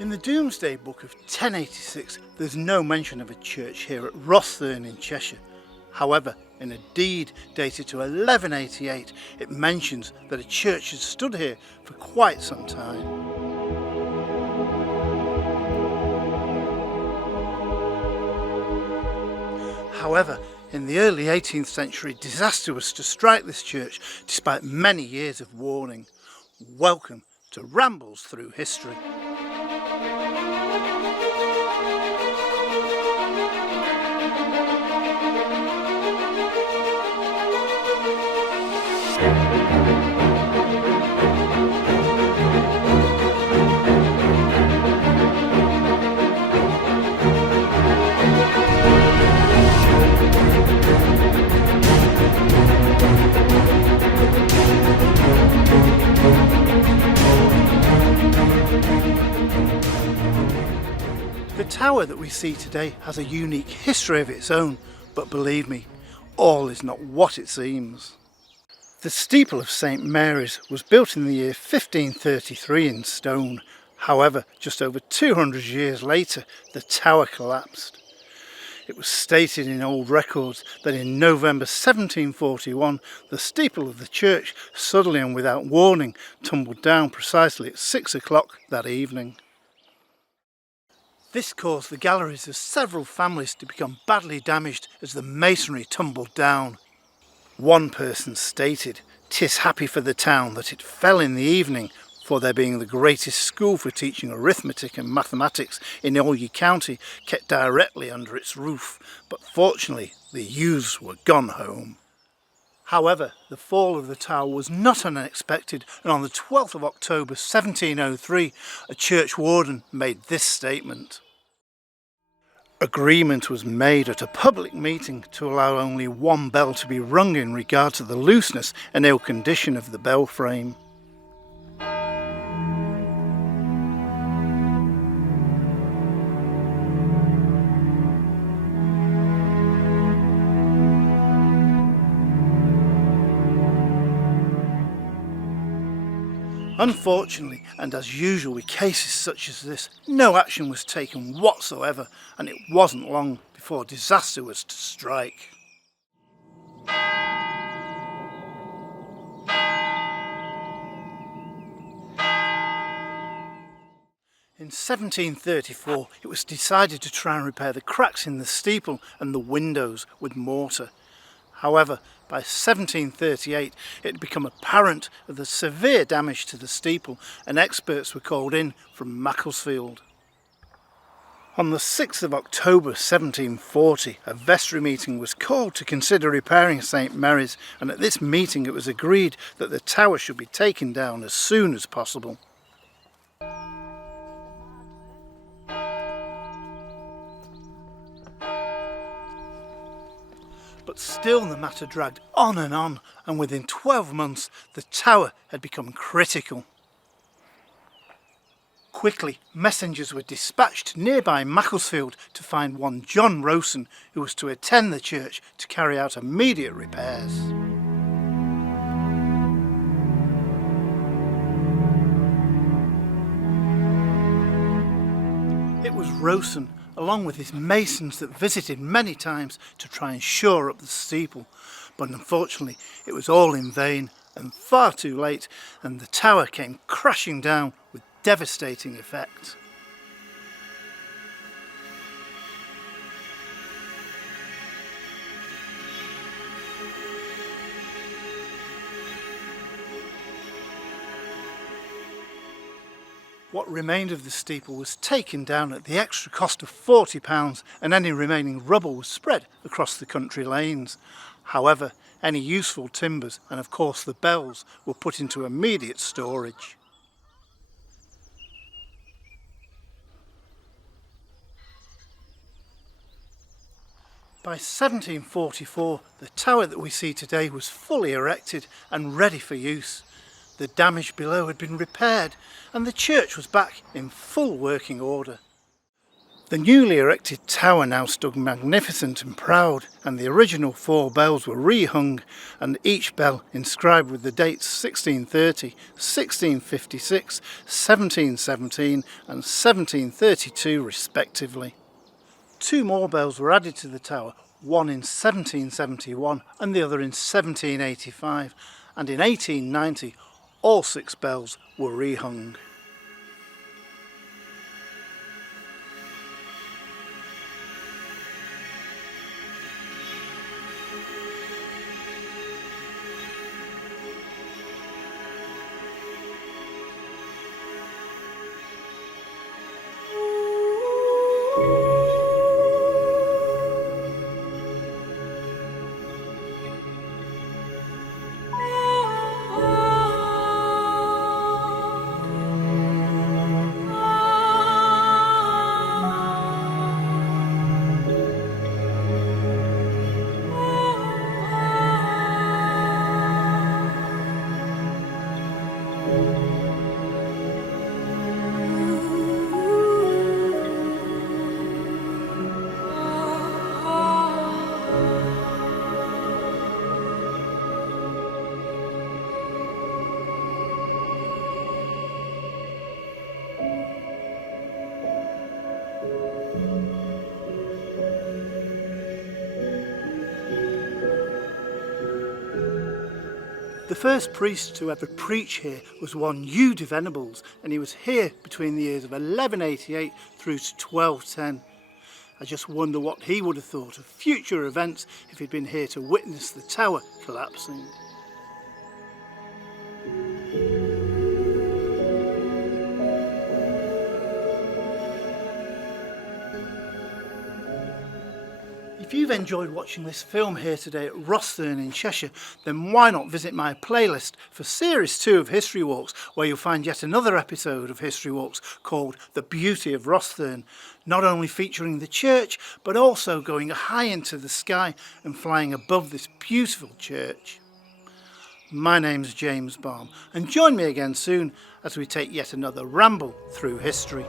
In the Domesday Book of 1086, there's no mention of a church here at Rostherne in Cheshire. However, in a deed dated to 1188, it mentions that a church had stood here for quite some time. However, in the early 18th century, disaster was to strike this church despite many years of warning. Welcome to Rambles Through History. The tower that we see today has a unique history of its own, but believe me, all is not what it seems. The steeple of St Mary's was built in the year 1533 in stone. However, just over 200 years later, the tower collapsed. It was stated in old records that in November 1741, the steeple of the church suddenly and without warning tumbled down precisely at 6 o'clock that evening. This caused the galleries of several families to become badly damaged as the masonry tumbled down. One person stated, "'Tis happy for the town that it fell in the evening, for there being the greatest school for teaching arithmetic and mathematics in all ye county kept directly under its roof, but fortunately the youths were gone home." However, the fall of the tower was not unexpected, and on the 12th of October 1703, a church warden made this statement. Agreement was made at a public meeting to allow only one bell to be rung in regard to the looseness and ill condition of the bell frame. Unfortunately, and as usual with cases such as this, no action was taken whatsoever, and it wasn't long before disaster was to strike. In 1734, it was decided to try and repair the cracks in the steeple and the windows with mortar. However, by 1738 it had become apparent of the severe damage to the steeple, and experts were called in from Macclesfield. On the 6th of October 1740 a vestry meeting was called to consider repairing St Mary's, and at this meeting it was agreed that the tower should be taken down as soon as possible. But still the matter dragged on, and within 12 months the tower had become critical. Quickly, messengers were dispatched to nearby Macclesfield to find one John Rostherne, who was to attend the church to carry out immediate repairs. It was Rostherne, along with his masons, that visited many times to try and shore up the steeple, but unfortunately it was all in vain and far too late, and the tower came crashing down with devastating effect. What remained of the steeple was taken down at the extra cost of £40, and any remaining rubble was spread across the country lanes. However, any useful timbers and of course the bells were put into immediate storage. By 1744, the tower that we see today was fully erected and ready for use. The damage below had been repaired and the church was back in full working order. The newly erected tower now stood magnificent and proud, and the original 4 bells were rehung, and each bell inscribed with the dates 1630, 1656, 1717 and 1732 respectively. 2 more bells were added to the tower, one in 1771 and the other in 1785, and in 1890 all 6 bells were rehung. The first priest to ever preach here was one Hugh de Venables, and he was here between the years of 1188 through to 1210. I just wonder what he would have thought of future events if he'd been here to witness the tower collapsing. If you've enjoyed watching this film here today at Rostherne in Cheshire, then why not visit my playlist for Series 2 of History Walks, where you'll find yet another episode of History Walks called The Beauty of Rostherne, not only featuring the church, but also going high into the sky and flying above this beautiful church. My name's James Balme, and join me again soon as we take yet another ramble through history.